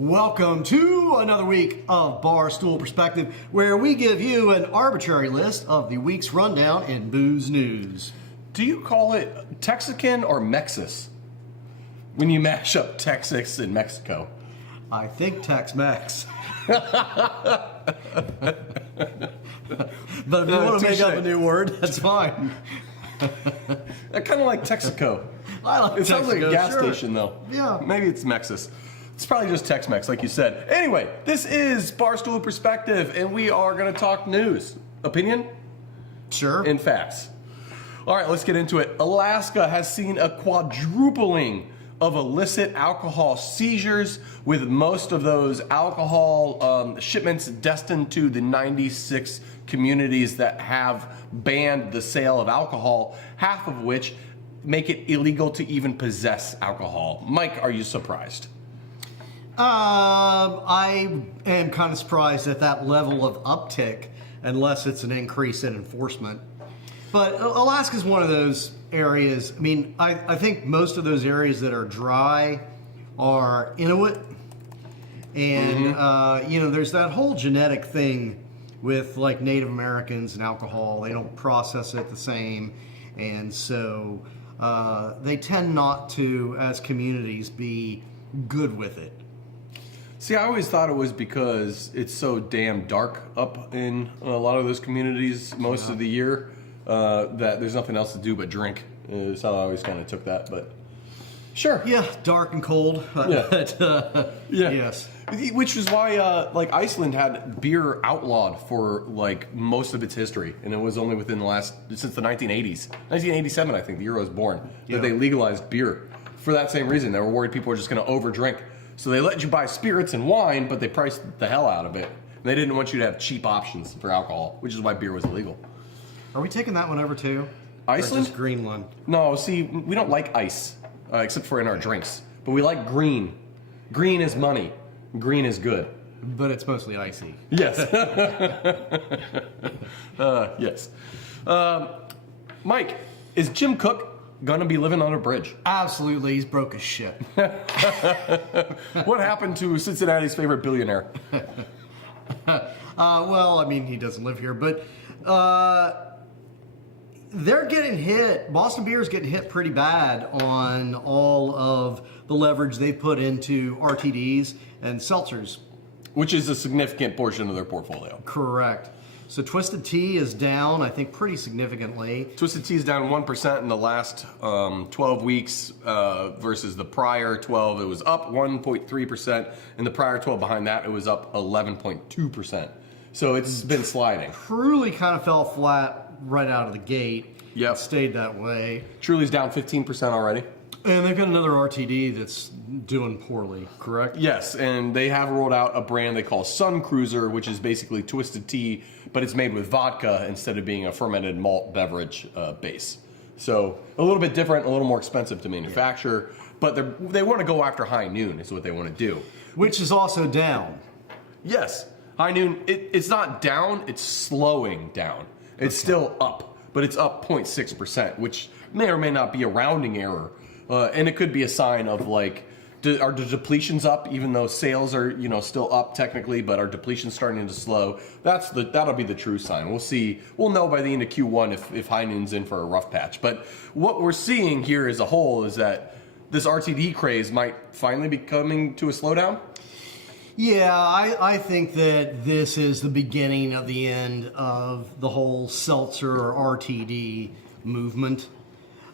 Welcome to another week of Barstool Perspective, where we give you an arbitrary list of the week's rundown in booze news. Do you call it Texican or Mexis when you mash up Texas and Mexico? I think Tex-Mex. But if you want to make up a new word, that's fine. I kind of like Texaco. I like It sounds like a Texaco, gas sure. station, though. Yeah. Maybe it's Mexis. It's probably just Tex-Mex, like you said. Anyway, this is Barstool Perspective, and we are going to talk news. Opinion? Sure. And facts. All right, let's get into it. Alaska has seen a quadrupling of illicit alcohol seizures, with most of those alcohol shipments destined to the 96 communities that have banned the sale of alcohol, half of which make it illegal to even possess alcohol. Mike, are you surprised? I am kind of surprised at that level of uptick, unless it's an increase in enforcement. But Alaska's one of those areas. I mean, I think most of those areas that are dry are Inuit. And, there's that whole genetic thing with like Native Americans and alcohol. They don't process it the same. And so they tend not to, as communities, be good with it. See, I always thought it was because it's so damn dark up in a lot of those communities most of the year that there's nothing else to do but drink. That's how I always kind of took that, but sure. Yeah, dark and cold. Yeah. But, yes. Which is why, Iceland had beer outlawed for like most of its history, and it was only within since the 1980s, 1987, I think, the year I was born, that they legalized beer for that same reason. They were worried people were just going to overdrink, so they let you buy spirits and wine, but they priced the hell out of it. And they didn't want you to have cheap options for alcohol, which is why beer was illegal. Are we taking that one over too? Iceland? Or just Greenland? No, see, we don't like ice, except for in our drinks, but we like green. Green is money. Green is good. But it's mostly icy. Yes. Yes. Mike, is Jim Cook gonna be living on a bridge? Absolutely, he's broke as shit. What happened to Cincinnati's favorite billionaire? Well, I mean, he doesn't live here, but they're getting hit. Boston Beer's getting hit pretty bad on all of the leverage they've put into RTDs and seltzers. Which is a significant portion of their portfolio. Correct. So Twisted Tea is down, I think, pretty significantly. Twisted Tea is down 1% in the last 12 weeks versus the prior 12. It was up 1.3%. In the prior 12 behind that, it was up 11.2%. So it's been sliding. Truly kind of fell flat right out of the gate. Yep. It stayed that way. Truly's down 15% already. And they've got another RTD that's doing poorly, correct? Yes, and they have rolled out a brand they call Sun Cruiser, which is basically Twisted Tea, but it's made with vodka instead of being a fermented malt beverage base. So a little bit different, a little more expensive to manufacture, but they want to go after High Noon is what they want to do. Which is also down. Yes, High Noon, it's not down, it's slowing down. It's still up, but it's up 0.6%, which may or may not be a rounding error. And it could be a sign of like, are the depletions up even though sales are still up technically, but are depletions starting to slow? That'll be the true sign. We'll see. We'll know by the end of Q1 if High Noon's in for a rough patch. But what we're seeing here as a whole is that this RTD craze might finally be coming to a slowdown. Yeah, I think that this is the beginning of the end of the whole seltzer or RTD movement.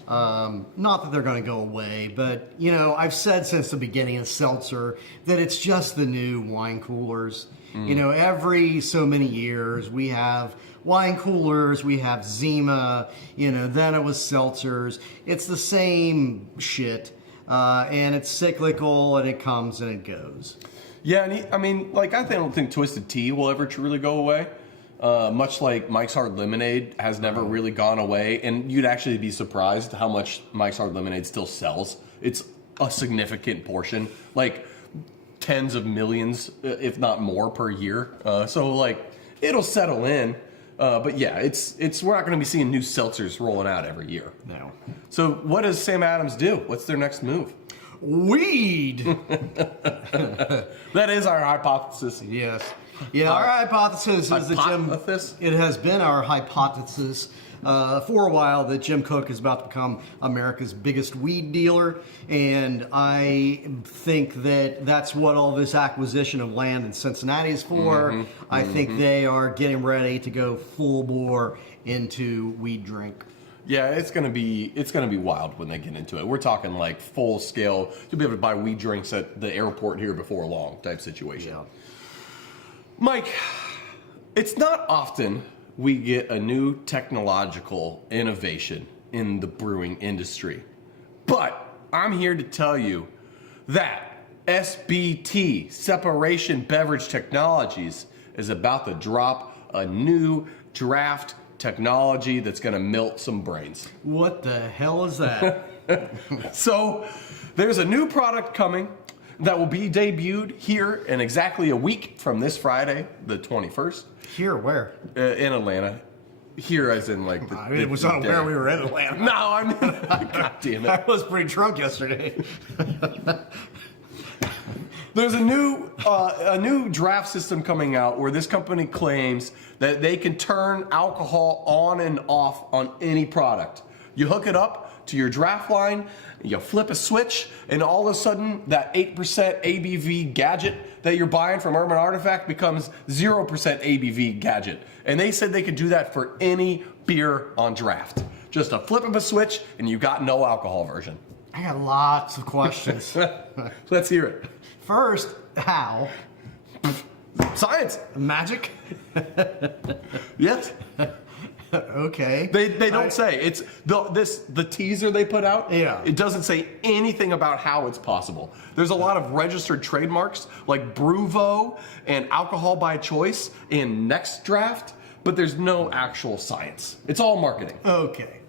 Not that they're going to go away, but, I've said since the beginning of seltzer that it's just the new wine coolers. Every so many years we have wine coolers, we have Zima, then it was seltzers. It's the same shit, and it's cyclical, and it comes and it goes. Yeah, and I don't think Twisted Tea will ever truly go away. Much like Mike's Hard Lemonade has never really gone away, and you'd actually be surprised how much Mike's Hard Lemonade still sells. It's a significant portion, like tens of millions, if not more, per year. So it'll settle in. But yeah, we're not going to be seeing new seltzers rolling out every year. No. So what does Sam Adams do? What's their next move? weed. That is our hypothesis. Yes. Yeah, our hypothesis is that Hypothesis? it has been our hypothesis for a while that Jim Cook is about to become America's biggest weed dealer. And I think that that's what all this acquisition of land in Cincinnati is for. I think they are getting ready to go full bore into weed drink. Yeah, it's gonna be wild when they get into it. We're talking like full scale. You'll be able to buy weed drinks at the airport here before long type situation. Yeah. Mike, it's not often we get a new technological innovation in the brewing industry, but I'm here to tell you that SBT, Separation Beverage Technologies, is about to drop a new draft technology that's going to melt some brains. What the hell is that? So there's a new product coming that will be debuted here in exactly a week from this Friday, the 21st, Here, where? in Atlanta. Here as in like the, I mean, it was not where we were in Atlanta. No, I mean, God damn I it. was pretty drunk yesterday. There's a new draft system coming out where this company claims that they can turn alcohol on and off on any product. You hook it up to your draft line, you flip a switch, and all of a sudden that 8% ABV gadget that you're buying from Urban Artifact becomes 0% ABV gadget. And they said they could do that for any beer on draft. Just a flip of a switch and you got no alcohol version. I got lots of questions. Let's hear it. First, how? Science. Magic? Yes. Okay. They don't say. It's the teaser they put out. Yeah. It doesn't say anything about how it's possible. There's a lot of registered trademarks like Bruvo and Alcohol by Choice in Next Draft, but there's no actual science. It's all marketing. Okay.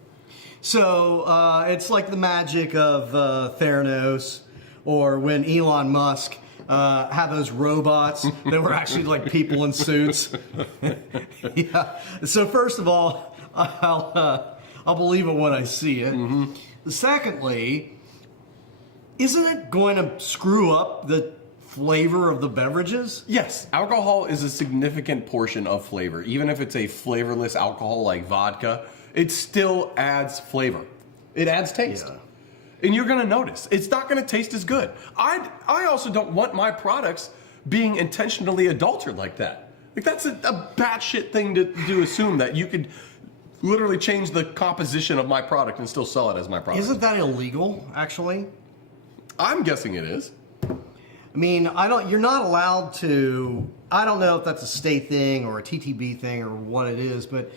So it's like the magic of Theranos, or when Elon Musk had those robots that were actually like people in suits. Yeah. So first of all, I'll believe it when I see it. Secondly, isn't it going to screw up the flavor of the beverages? Yes, alcohol is a significant portion of flavor. Even if it's a flavorless alcohol like vodka, it still adds flavor. It adds taste. Yeah. And you're going to notice. It's not going to taste as good. I also don't want my products being intentionally adulterated like that. Like that's a batshit thing to assume that you could literally change the composition of my product and still sell it as my product. Isn't that illegal, actually? I'm guessing it is. I mean, you're not allowed to, I don't know if that's a state thing or a TTB thing or what it is, but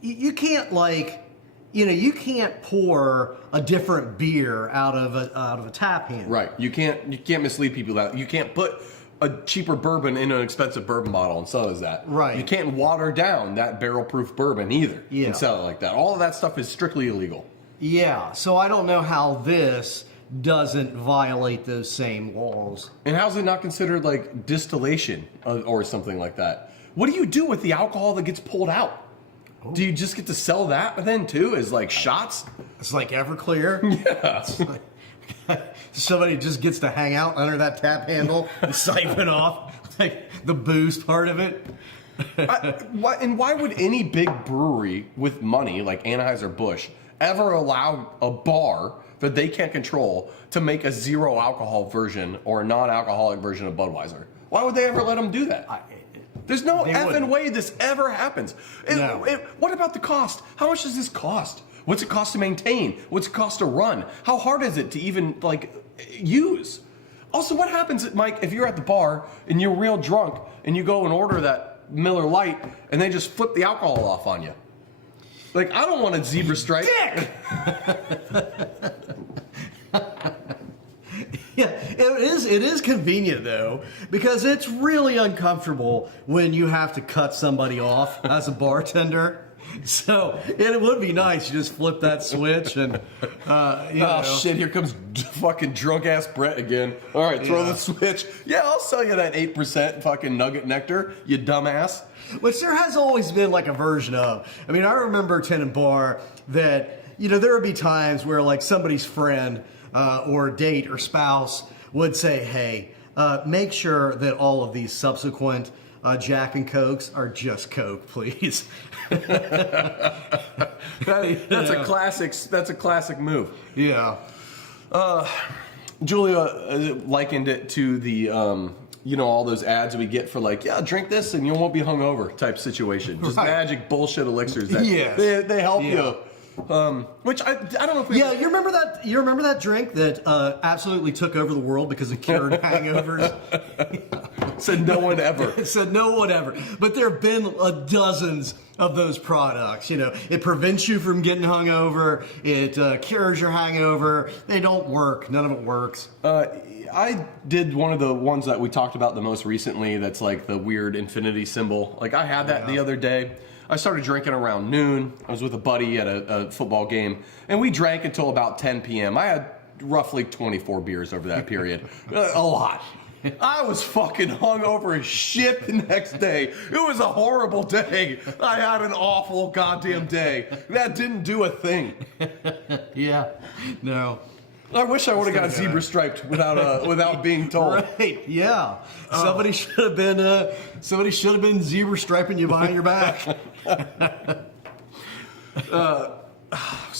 you can't you can't pour a different beer out of a tap handle. Right. You can't mislead people that you can't put a cheaper bourbon in an expensive bourbon bottle and sell it as that. Right. You can't water down that barrel-proof bourbon either Yeah. and sell it like that. All of that stuff is strictly illegal. Yeah, so I don't know how this doesn't violate those same laws. And how's it not considered like distillation or something like that? What do you do with the alcohol that gets pulled out? Oh. Do you just get to sell that then too as like shots? It's like Everclear. Yeah. Somebody just gets to hang out under that tap handle and siphon off like the booze part of it. Why would any big brewery with money like Anheuser-Busch ever allow a bar that they can't control to make a zero alcohol version or a non-alcoholic version of Budweiser? Why would they ever let them do that? There's no They effing wouldn't. way this ever happens. No. What about the cost? How much does this cost? What's it cost to maintain? What's it cost to run? How hard is it to even like use? Also, what happens, Mike, if you're at the bar and you're real drunk and you go and order that Miller Lite and they just flip the alcohol off on you? Like, I don't want a zebra stripe. Dick! Yeah, it is convenient though, because it's really uncomfortable when you have to cut somebody off as a bartender. So it would be nice. You just flip that switch and Shit, here comes fucking drunk ass Brett again. All right, throw the switch. Yeah, I'll sell you that 8% fucking nugget nectar, you dumbass. Which there has always been like a version of. I mean, I remember Tenant Bar that there would be times where like somebody's friend or date or spouse would say, hey, make sure that all of these subsequent Jack and Cokes are just Coke, please. That's a classic. That's a classic move. Yeah. Julia likened it to the all those ads we get for like, yeah, drink this and you won't be hungover type situation. Just magic bullshit elixirs that they help you. Which I don't know if we. Yeah, you remember that? You remember that drink that absolutely took over the world because it cured hangovers? Said no one ever. It said no one ever. But there have been dozens of those products. It prevents you from getting hungover. It cures your hangover. They don't work. None of it works. I did one of the ones that we talked about the most recently. That's like the weird infinity symbol. Like I had that the other day. I started drinking around noon. I was with a buddy at a football game, and we drank until about 10 p.m. I had roughly 24 beers over that period. A lot. I was fucking hungover as shit the next day. It was a horrible day. I had an awful goddamn day. That didn't do a thing. Yeah. No. I wish I would have got zebra striped without being told. Right? Yeah. Somebody should have been zebra striping you behind your back.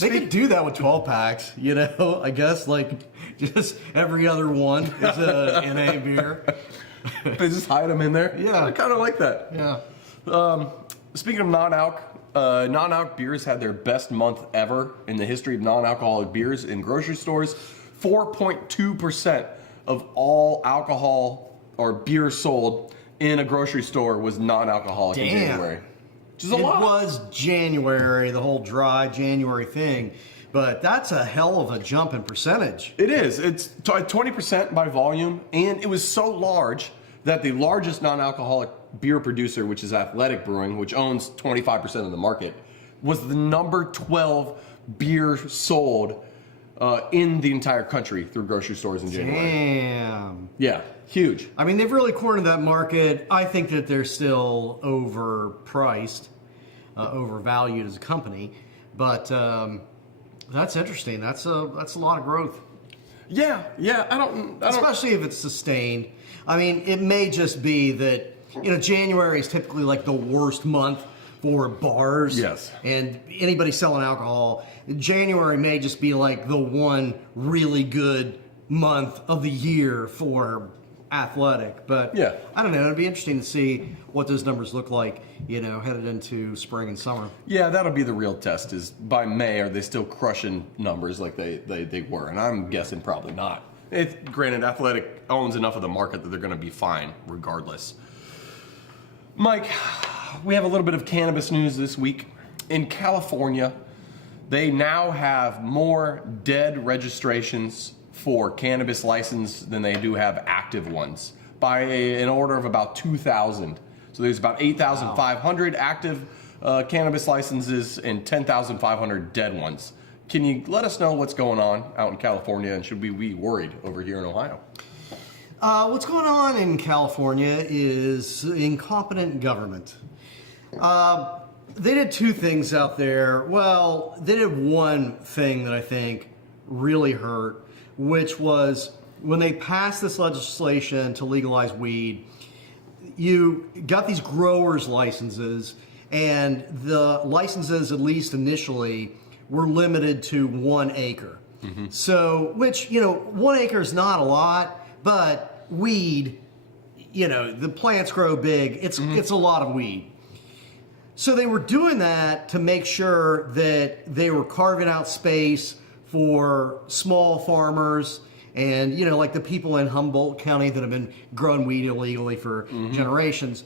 They could do that with 12 packs. I guess like just every other one is an NA beer. They just hide them in there. Yeah. I kind of like that. Yeah. Speaking of non-alc beers had their best month ever in the history of non-alcoholic beers in grocery stores. 4.2% of all alcohol or beer sold in a grocery store was non-alcoholic in January. Which is a lot. It was January, the whole dry January thing. But that's a hell of a jump in percentage. It is. It's 20% by volume, and it was so large that the largest non-alcoholic beer producer, which is Athletic Brewing, which owns 25% of the market, was the number 12 beer sold in the entire country through grocery stores in January. Damn. Yeah, huge. I mean, they've really cornered that market. I think that they're still overpriced, overvalued as a company, but that's interesting. That's a lot of growth. Yeah. I don't. Especially if it's sustained. I mean, it may just be that January is typically like the worst month for bars. Yes. And anybody selling alcohol. January may just be like the one really good month of the year for Athletic. But yeah, I don't know. It'd be interesting to see what those numbers look like, headed into spring and summer. Yeah, that'll be the real test. Is by May, are they still crushing numbers like they were? And I'm guessing probably not. Granted, Athletic owns enough of the market that they're going to be fine regardless. Mike, we have a little bit of cannabis news this week. In California, they now have more dead registrations for cannabis license than they do have active ones, by an order of about 2,000. So there's about 8,500 active cannabis licenses and 10,500 dead ones. Can you let us know what's going on out in California, and should we be worried over here in Ohio? What's going on in California is incompetent government. They did two things out there. Well, they did one thing that I think really hurt, which was when they passed this legislation to legalize weed, you got these growers' licenses, and the licenses, at least initially, were limited to 1 acre. Mm-hmm. So, which, 1 acre is not a lot, but weed, the plants grow big. It's a lot of weed. So they were doing that to make sure that they were carving out space for small farmers and, like the people in Humboldt County that have been growing weed illegally for generations.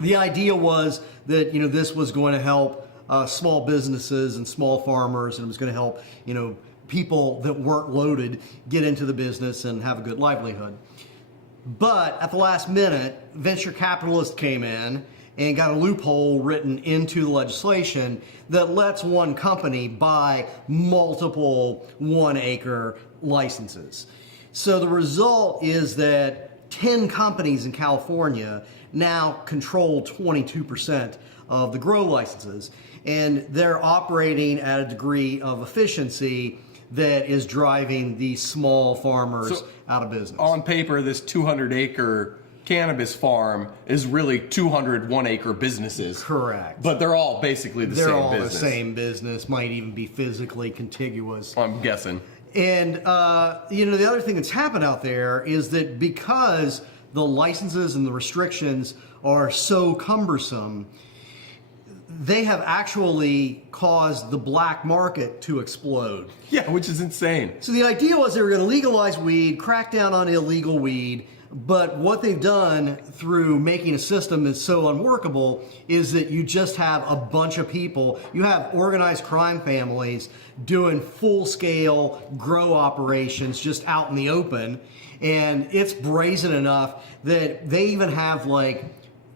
The idea was that, this was going to help small businesses and small farmers, and it was going to help, people that weren't loaded get into the business and have a good livelihood. But at the last minute, venture capitalists came in and got a loophole written into the legislation that lets one company buy multiple 1 acre licenses. So the result is that 10 companies in California now control 22% of the grow licenses. And they're operating at a degree of efficiency that is driving these small farmers out of business. On paper, this 200-acre cannabis farm is really 200 one-acre businesses. Correct. But they're all basically the They're same all business. the same business, might even be physically contiguous. I'm guessing. And, the other thing that's happened out there is that because the licenses and the restrictions are so cumbersome, they have actually caused the black market to explode. Yeah, which is insane. So the idea was they were going to legalize weed, crack down on illegal weed, but what they've done through making a system that's so unworkable is that you just have a bunch of people, you have organized crime families doing full-scale grow operations just out in the open, and it's brazen enough that they even have like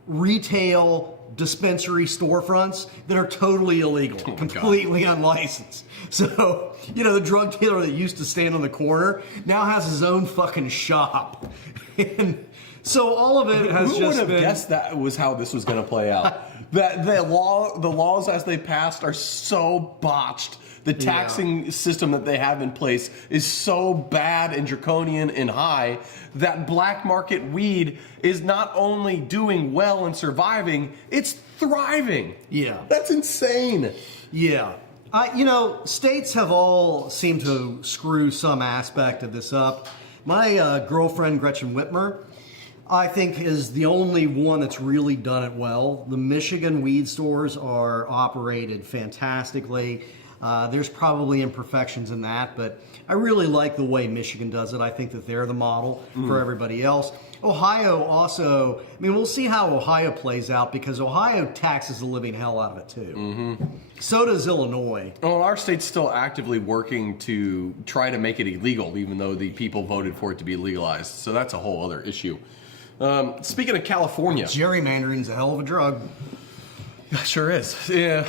retail dispensary storefronts that are totally illegal, completely unlicensed. So, the drug dealer that used to stand on the corner now has his own fucking shop. And so all of it has Who just would have been... guessed that was how this was going to play out? That the laws as they passed are so botched. The taxing system that they have in place is so bad and draconian and high that black market weed is not only doing well and surviving, it's thriving. Yeah. That's insane. Yeah. States have all seemed to screw some aspect of this up. My girlfriend, Gretchen Whitmer, I think is the only one that's really done it well. The Michigan weed stores are operated fantastically. There's probably imperfections in that, but I really like the way Michigan does it. I think that they're the model for everybody else. Ohio also, we'll see how Ohio plays out because Ohio taxes the living hell out of it too. So does Illinois. Well, our state's still actively working to try to make it illegal, even though the people voted for it to be legalized. So that's a whole other issue. Speaking of California. Gerrymandering's a hell of a drug. Sure is. Yeah.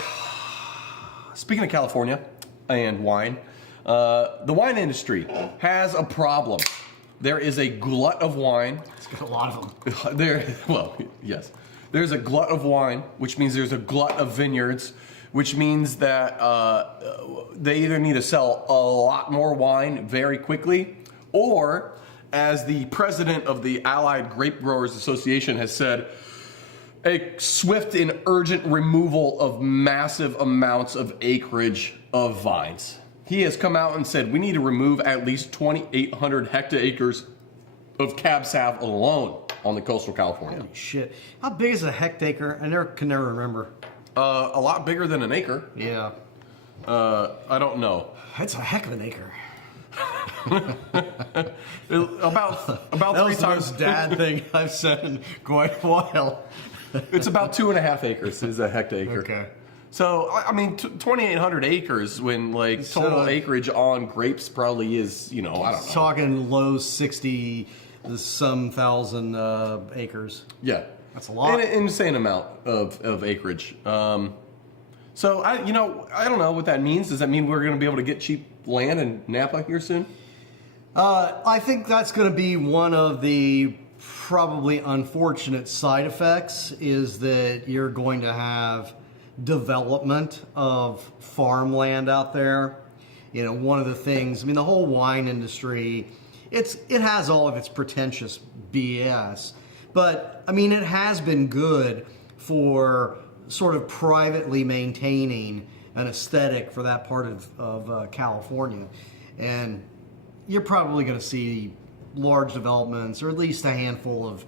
Speaking of California and wine, the wine industry has a problem. There is a glut of wine. It's got a lot of them. Yes. There's a glut of wine, which means there's a glut of vineyards, which means that they either need to sell a lot more wine very quickly, or, as the president of the Allied Grape Growers Association has said, a swift and urgent removal of massive amounts of acreage of vines. He has come out and said we need to remove at least 2,800 hectares of Cab Sav alone on the coastal California. Holy shit. How big is a hectare? I can never remember. A lot bigger than an acre. Yeah. I don't know. That's a heck of an acre. about That 3 was the times. most dad thing I've said in quite a while. It's about 2.5 acres is a hectare. Okay. So 2,800 acres when total acreage on grapes probably is I don't know. Talking low 60 some thousand acres. Yeah, that's a lot. An insane amount of acreage. So I don't know what that means. Does that mean we're going to be able to get cheap land in Napa here soon? I think that's going to be one of the probably unfortunate side effects is that you're going to have development of farmland out there. One of the things, the whole wine industry, it has all of its pretentious BS, but it has been good for sort of privately maintaining an aesthetic for that part of California. And you're probably going to see large developments, or at least a handful of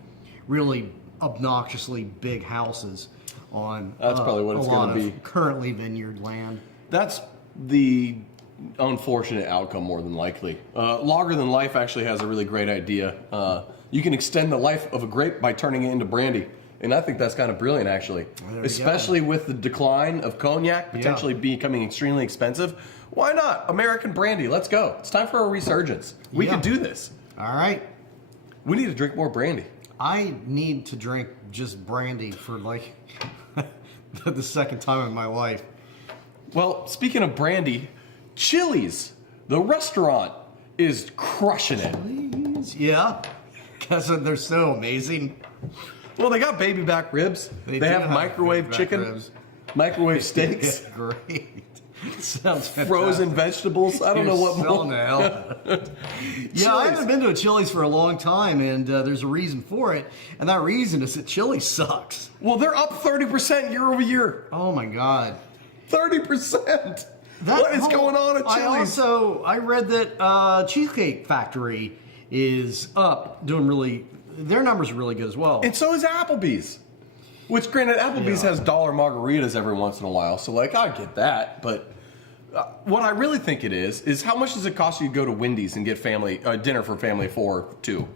really obnoxiously big houses on That's probably what it's going to be. Currently vineyard land. That's the unfortunate outcome more than likely. Longer Than Life actually has a really great idea. You can extend the life of a grape by turning it into brandy. And I think that's kind of brilliant, actually. Especially with the decline of cognac potentially becoming extremely expensive. Why not? American brandy, let's go. It's time for a resurgence. We can do this. All right. We need to drink more brandy. I need to drink just brandy for the second time in my life. Well, speaking of brandy, Chili's, the restaurant, is crushing it. Yeah, because they're so amazing. Well, they got baby back ribs. They do have microwave baby back chicken, ribs. microwave steaks, Great. Sounds fantastic. frozen vegetables. I don't know what selling more. the hell out of it. Yeah, I haven't been to a Chili's for a long time, and there's a reason for it. And that reason is that Chili's sucks. Well, they're up 30% year over year. Oh my God. 30%. What is going on at Chili's? I read that Cheesecake Factory is up, doing really. Their numbers are really good as well. And so is Applebee's. Which, granted, Applebee's has dollar margaritas every once in a while, so like I get that. But what I really think it is how much does it cost you to go to Wendy's and get family dinner for family of 4 too?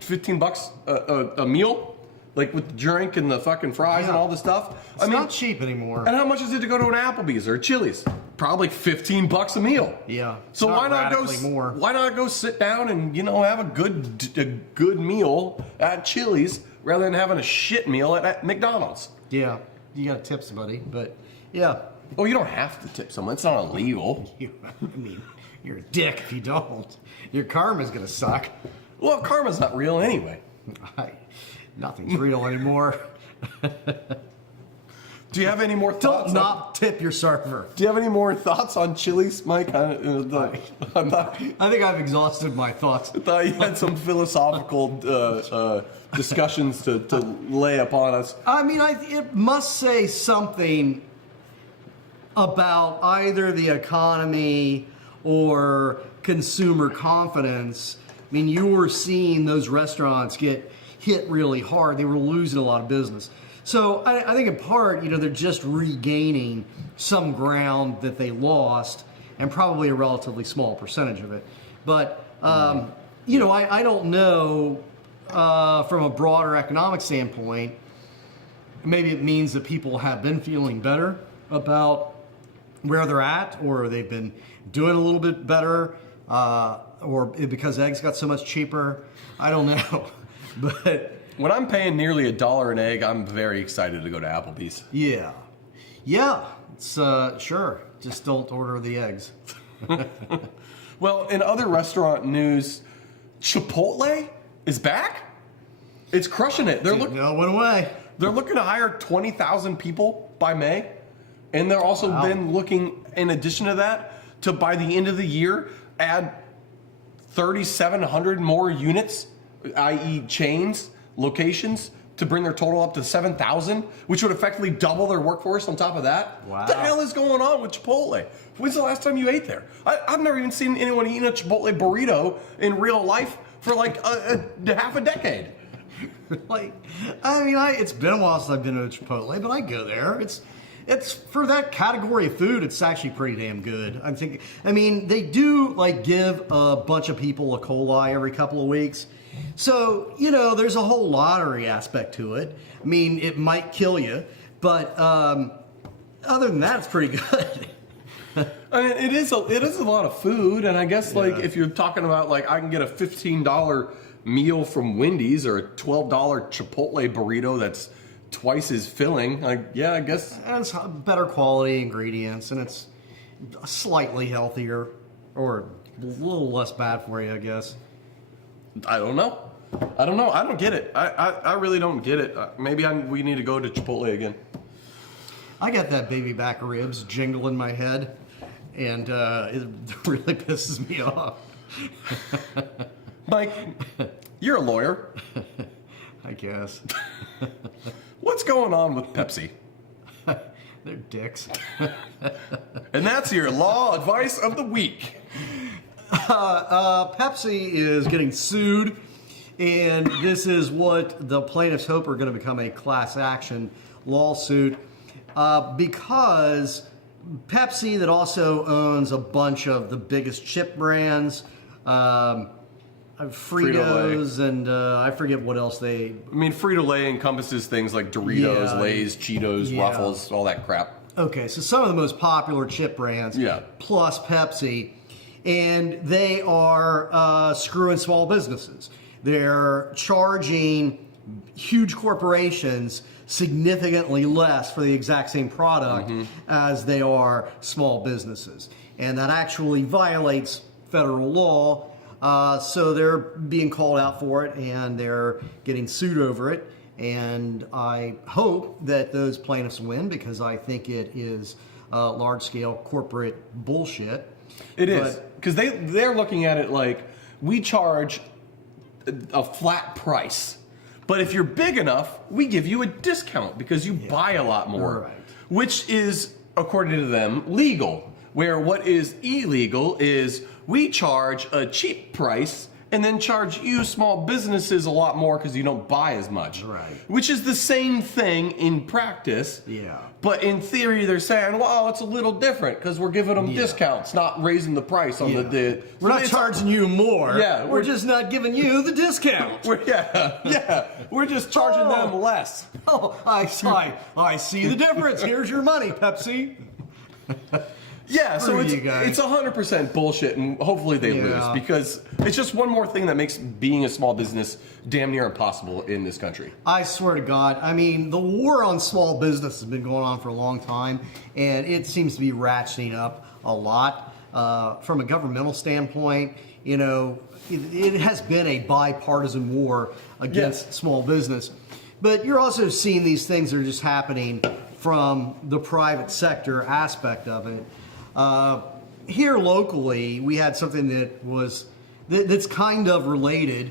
$15 a meal, like with the drink and the fucking fries and all the stuff. It's not cheap anymore. And how much is it to go to an Applebee's or a Chili's? Probably $15 a meal. Yeah. So not why not go? more. Why not go sit down and have a good meal at Chili's rather than having a shit meal at McDonald's? Yeah. You got to tip somebody, but yeah. Oh, you don't have to tip someone. It's not illegal. I mean, you're a dick if you don't. Your karma's gonna suck. Well, karma's not real anyway. Nothing's real anymore. Do you have any more thoughts? Don't not tip your server. Do you have any more thoughts on Chili's, Mike? I think I've exhausted my thoughts. thought you had some philosophical discussions to lay upon us. I mean, it must say something about either the economy or consumer confidence. I mean, you were seeing those restaurants get hit really hard. They were losing a lot of business. So I think in part, they're just regaining some ground that they lost, and probably a relatively small percentage of it. But, I don't know from a broader economic standpoint, maybe it means that people have been feeling better about where they're at, or they've been doing a little bit better, or because eggs got so much cheaper. I don't know. But when I'm paying nearly $1 an egg, I'm very excited to go to Applebee's. yeah, it's sure. Just don't order the eggs. Well, in other restaurant news, Chipotle is back. It's crushing it. No, it went away. They're looking to hire 20,000 people by May. And they're also then looking, in addition to that, to by the end of the year, add 3,700 more units, i.e. chains, locations, to bring their total up to 7,000, which would effectively double their workforce on top of that. Wow. What the hell is going on with Chipotle? When's the last time you ate there? I've never even seen anyone eating a Chipotle burrito in real life for like a half a decade. It's been a while since I've been to a Chipotle, but I go there. It's for that category of food, it's actually pretty damn good. They do give a bunch of people a coli every couple of weeks. So, there's a whole lottery aspect to it. It might kill you, but other than that, it's pretty good. It is a lot of food, and I guess if you're talking about I can get a $15 meal from Wendy's or a $12 Chipotle burrito that's twice as filling. I guess. And it's better quality ingredients, and it's slightly healthier, or a little less bad for you, I guess. I don't know. I don't get it. I really don't get it. Maybe we need to go to Chipotle again. I got that baby back ribs jingle in my head, and it really pisses me off. Mike, you're a lawyer. I guess. What's going on with Pepsi? They're dicks. And that's your law advice of the week. Pepsi is getting sued, and this is what the plaintiffs hope are going to become a class action lawsuit, because Pepsi, that also owns a bunch of the biggest chip brands, Fritos, and I forget what else they... Frito-Lay encompasses things like Doritos, Yeah. Lay's, Cheetos, Yeah. Ruffles, all that crap. Okay, so some of the most popular chip brands, plus Pepsi, and they are screwing small businesses. They're charging huge corporations significantly less for the exact same product as they are small businesses. And that actually violates federal law. So they're being called out for it, and they're getting sued over it. And I hope that those plaintiffs win because I think it is large-scale corporate bullshit. It is, because they're looking at it like, we charge a flat price. But if you're big enough, we give you a discount because you buy a lot more. Right. Which is, according to them, legal. Where what is illegal is we charge a cheap price and then charge you small businesses a lot more because you don't buy as much. Right. Which is the same thing in practice. Yeah. But in theory, they're saying, well, it's a little different because we're giving them discounts, not raising the price on the. We're not charging you more. Yeah, we're just not giving you the discount. We're just charging them less. Oh, I see the difference. Here's your money, Pepsi. Yeah, so Screw you guys. it's 100% bullshit, and hopefully they lose because it's just one more thing that makes being a small business damn near impossible in this country. I swear to God, I mean, the war on small business has been going on for a long time, and it seems to be ratcheting up a lot. From a governmental standpoint, you know, it has been a bipartisan war against small business. But you're also seeing these things that are just happening from the private sector aspect of it. Here locally, we had something that's kind of related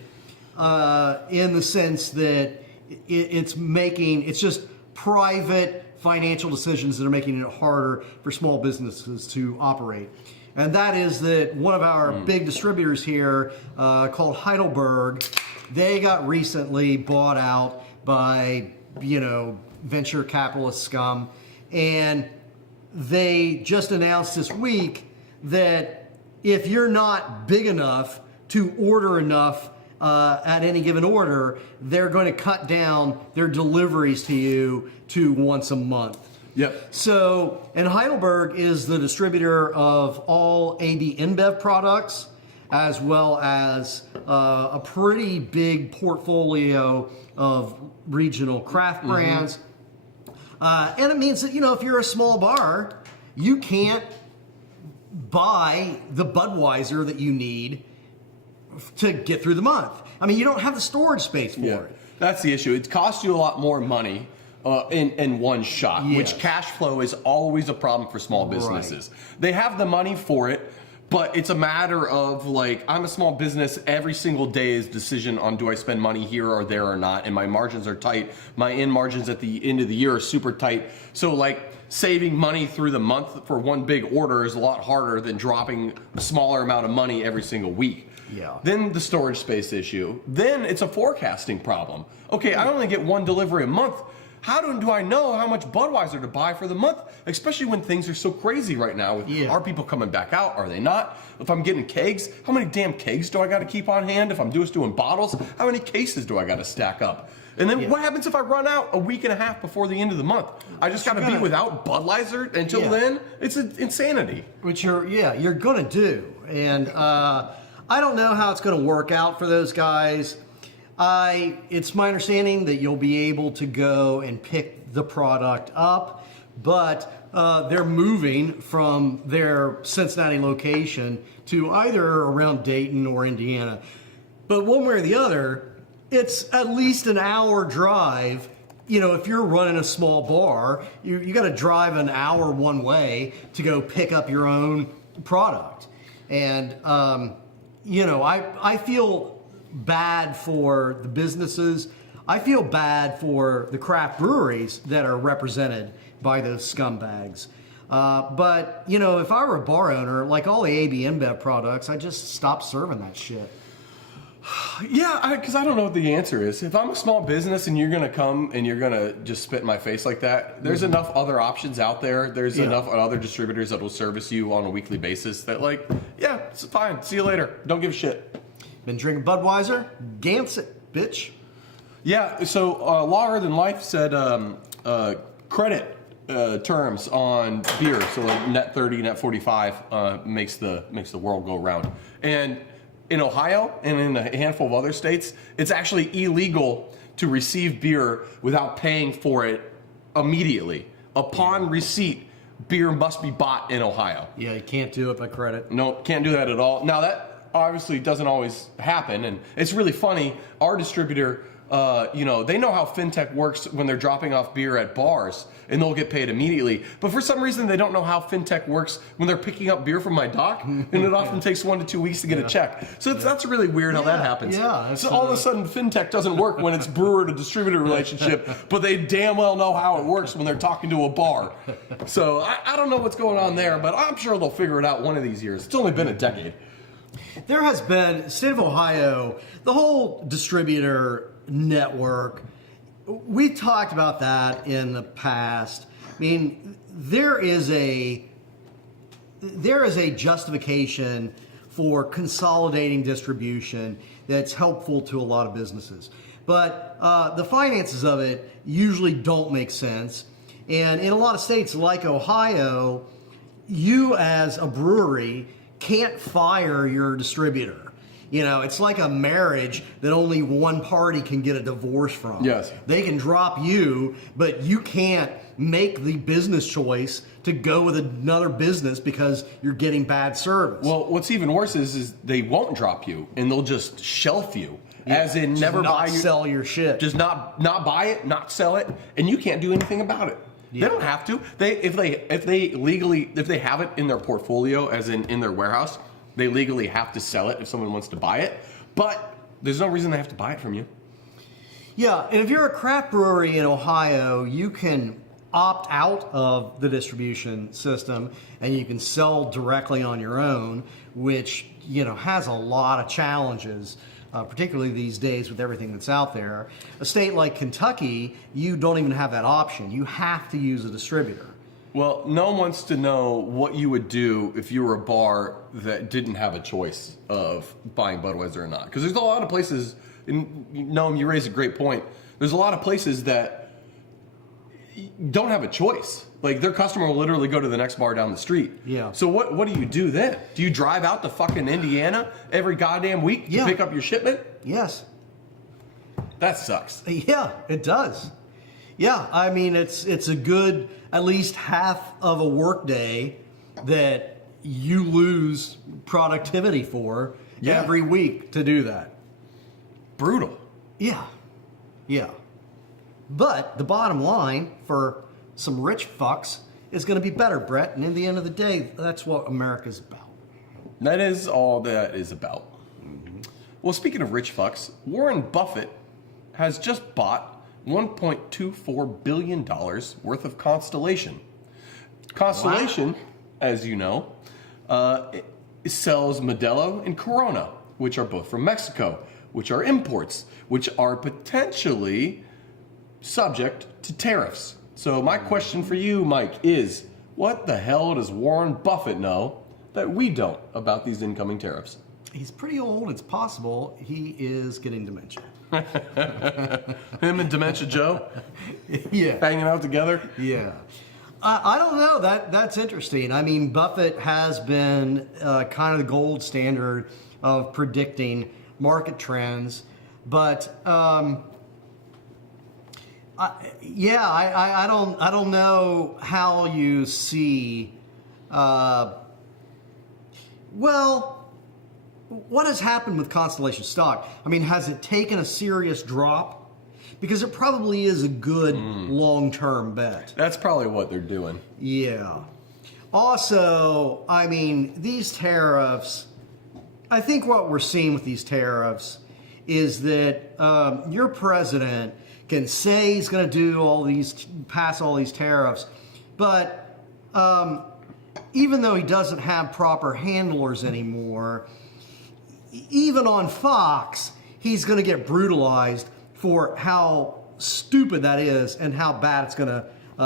in the sense that it's just private financial decisions that are making it harder for small businesses to operate. And that is that one of our big distributors here called Heidelberg, they got recently bought out by, venture capitalist scum. And they just announced this week that if you're not big enough to order enough at any given order, they're going to cut down their deliveries to you to once a month. Yep. So, and Heidelberg is the distributor of all AB InBev products, as well as a pretty big portfolio of regional craft brands. And it means that, if you're a small bar, you can't buy the Budweiser that you need to get through the month. I mean, you don't have the storage space for it. That's the issue. It costs you a lot more money in one shot, which cash flow is always a problem for small businesses. Right. They have the money for it, but it's a matter of I'm a small business. Every single day is decision on do I spend money here or there or not, and my margins are tight. My end margins at the end of the year are super tight. So saving money through the month for one big order is a lot harder than dropping a smaller amount of money every single week. Yeah. Then the storage space issue. Then it's a forecasting problem. Okay, I only get one delivery a month. How do I know how much Budweiser to buy for the month? Especially when things are so crazy right now. Are people coming back out? Are they not? If I'm getting kegs, how many damn kegs do I got to keep on hand? If I'm just doing bottles, how many cases do I got to stack up? And then what happens if I run out a week and a half before the end of the month? I just got to be without Budweiser until then? It's insanity. Which you're going to do. And I don't know how it's going to work out for those guys. It's my understanding that you'll be able to go and pick the product up, but they're moving from their Cincinnati location to either around Dayton or Indiana. But one way or the other, it's at least an hour drive. If you're running a small bar, you got to drive an hour one way to go pick up your own product. And, I feel bad for the businesses. I feel bad for the craft breweries that are represented by those scumbags. But, if I were a bar owner, like all the AB InBev products, I just stop serving that shit. Yeah, because I don't know what the answer is. If I'm a small business and you're going to come and you're going to just spit in my face like that, there's enough other options out there. There's enough other distributors that will service you on a weekly basis that it's fine. See you later. Don't give a shit. Been drinking Budweiser? Gantz it, bitch. Yeah, so Longer Than Life said credit terms on beer, so net 30, net 45 makes the world go round. And in Ohio and in a handful of other states, it's actually illegal to receive beer without paying for it immediately. Upon receipt, beer must be bought in Ohio. Yeah, you can't do it by credit. No, can't do that at all. Now obviously doesn't always happen, and it's really funny. Our distributor, they know how fintech works when they're dropping off beer at bars, and they'll get paid immediately. But for some reason, they don't know how fintech works when they're picking up beer from my dock, and it often takes 1 to 2 weeks to get a check. So that's really weird how that happens. Yeah, so all of a sudden, fintech doesn't work when it's brewer to distributor relationship, but they damn well know how it works when they're talking to a bar. So I don't know what's going on there, but I'm sure they'll figure it out one of these years. It's only been a decade. There has been, state of Ohio, the whole distributor network, we talked about that in the past. I mean, there is a justification for consolidating distribution that's helpful to a lot of businesses. But the finances of it usually don't make sense. And in a lot of states like Ohio, you as a brewery can't fire your distributor. It's like a marriage that only one party can get a divorce from. Yes. They can drop you, but you can't make the business choice to go with another business because you're getting bad service. Well, what's even worse is they won't drop you, and they'll just shelf you. As in Just never not buy you. sell your shit. Just not buy it, not sell it, and you can't do anything about it. Yeah. They don't have to. If they have it in their portfolio, as in their warehouse, they legally have to sell it if someone wants to buy it. But there's no reason they have to buy it from you. Yeah, and if you're a craft brewery in Ohio, you can opt out of the distribution system and you can sell directly on your own, which has a lot of challenges. Particularly these days with everything that's out there. A state like Kentucky, you don't even have that option. You have to use a distributor. Well, no one wants to know what you would do if you were a bar that didn't have a choice of buying Budweiser or not. Because there's a lot of places, and Noam, you raise a great point. There's a lot of places that don't have a choice. Like, their customer will literally go to the next bar down the street. Yeah. So what do you do then? Do you drive out to fucking Indiana every goddamn week to pick up your shipment? Yes. That sucks. Yeah, it does. Yeah, I mean, it's a good, at least half of a workday that you lose productivity for every week to do that. Brutal. Yeah. Yeah. But the bottom line for some rich fucks is going to be better, Brett. And in the end of the day, that's what America's about. That is all that is about. Mm-hmm. Well, speaking of rich fucks, Warren Buffett has just bought $1.24 billion worth of Constellation. Constellation, as you know, it sells Modelo and Corona, which are both from Mexico, which are imports, which are potentially subject to tariffs. So my question for you, Mike, is what the hell does Warren Buffett know that we don't about these incoming tariffs? He's pretty old. It's possible he is getting dementia. Him and Dementia Joe? Yeah. Hanging out together? Yeah. I don't know. That's interesting. I mean, Buffett has been kind of the gold standard of predicting market trends. But I don't know how you see. What has happened with Constellation stock? I mean, has it taken a serious drop? Because it probably is a good long-term bet. That's probably what they're doing. Yeah. Also, I mean, these tariffs, I think what we're seeing with these tariffs is that your president can say he's going to do pass all these tariffs, but even though he doesn't have proper handlers anymore, even on Fox, he's going to get brutalized for how stupid that is and how bad it's going to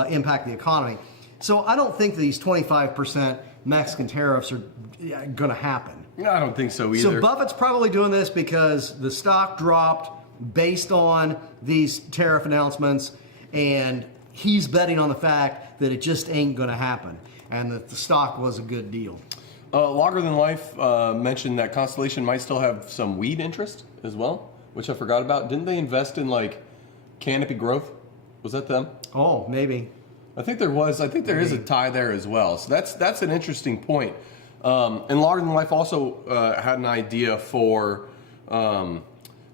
impact the economy. So I don't think these 25% Mexican tariffs are going to happen. I don't think so either. So Buffett's probably doing this because the stock dropped based on these tariff announcements, and he's betting on the fact that it just ain't going to happen and that the stock was a good deal. Longer Than Life mentioned that Constellation might still have some weed interest as well, which I forgot about. Didn't they invest in Canopy Growth? Was that them? Oh, maybe. I think there was. I think there is a tie there as well. So that's an interesting point. And Larger Than Life also had an idea for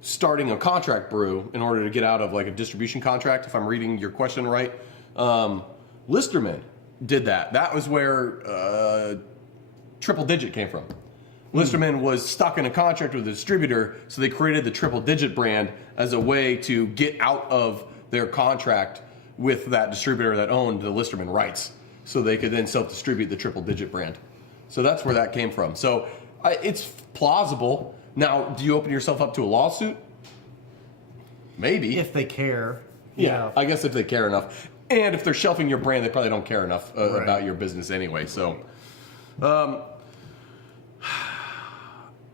starting a contract brew in order to get out of like a distribution contract, if I'm reading your question right. Listerman did that. That was where Triple Digit came from. Listerman was stuck in a contract with a distributor, so they created the Triple Digit brand as a way to get out of their contract with that distributor that owned the Listerman rights, so they could then self-distribute the Triple Digit brand. So that's where that came from. So it's plausible. Now, do you open yourself up to a lawsuit? Maybe. If they care. Yeah, I guess if they care enough. And if they're shelving your brand, they probably don't care enough about your business anyway. So,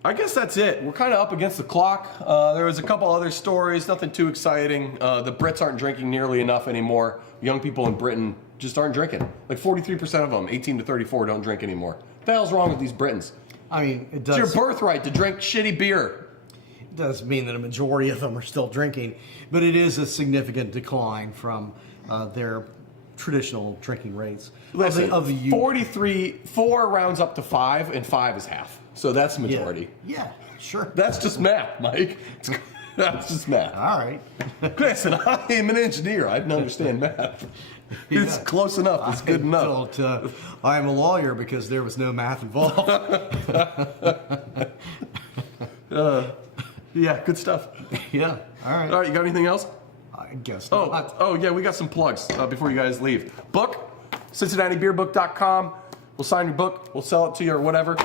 I guess that's it. We're kind of up against the clock. There was a couple other stories, nothing too exciting. The Brits aren't drinking nearly enough anymore. Young people in Britain just aren't drinking. Like 43% of them, 18 to 34, don't drink anymore. What the hell's wrong with these Britons? I mean, it does. It's your birthright to drink shitty beer. It does mean that a majority of them are still drinking, but it is a significant decline from their traditional drinking rates. Listen, of the youth. 43, 4 rounds up to 5, and 5 is half. So that's the majority. Yeah, sure. That's just math, Mike. That's just math. All right. Listen, I am an engineer. I can understand math. It's close enough. It's good enough. I am a lawyer because there was no math involved. Yeah, good stuff. Yeah. All right. All right, you got anything else? I guess not. Oh, yeah, we got some plugs before you guys leave. Book, CincinnatiBeerBook.com. We'll sign your book. We'll sell it to you or whatever.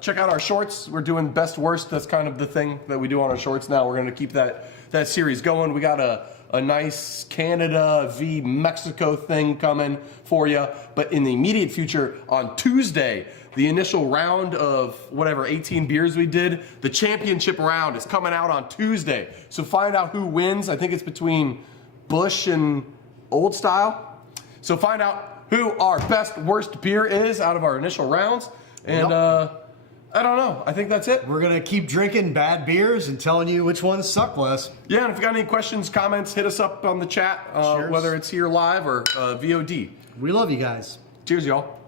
Check out our shorts. We're doing best worst. That's kind of the thing that we do on our shorts now. We're going to keep that series going. We got a nice Canada v Mexico thing coming for you. But in the immediate future, on Tuesday, the initial round of whatever 18 beers we did, the championship round is coming out on Tuesday. So find out who wins. I think it's between Bush and Old Style. So find out who our best worst beer is out of our initial rounds. And I don't know. I think that's it. We're going to keep drinking bad beers and telling you which ones suck less. Yeah, and if you got any questions, comments, hit us up on the chat, whether it's here live or VOD. We love you guys. Cheers, y'all.